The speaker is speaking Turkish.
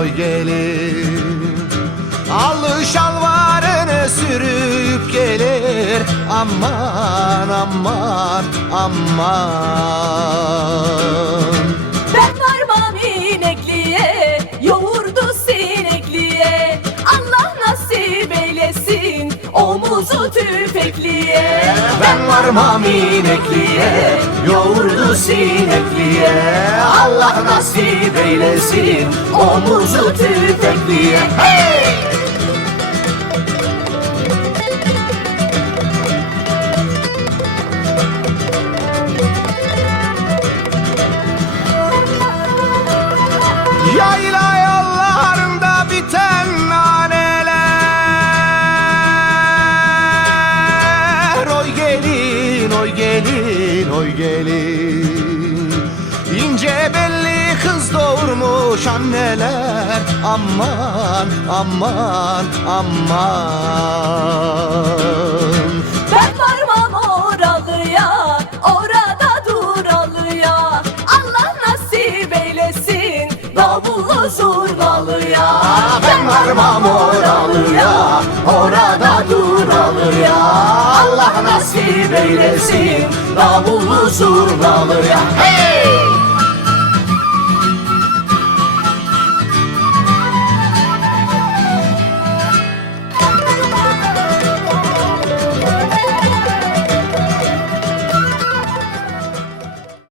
oy gelin Allı şalvarını sürüp gelir Aman aman aman Ben varmam inekliğe, yoğurdu sinekliğe. Allah nasip eylesin omuzu tüfekliye. Ben varmam inekliye, yoğurdu sinekliye. Allah nasip eylesin omuzu tüfekliye. Hey! Yayla oy gelin, oy gelin İnce belli kız doğurmuş anneler Aman, aman, aman Ben varmam oralıya, orada duralıya. Allah nasip eylesin davullu zurnalıya. Ben varmam oralıya, orada duralıya nasip eylesin davullu zurnalıya Hey!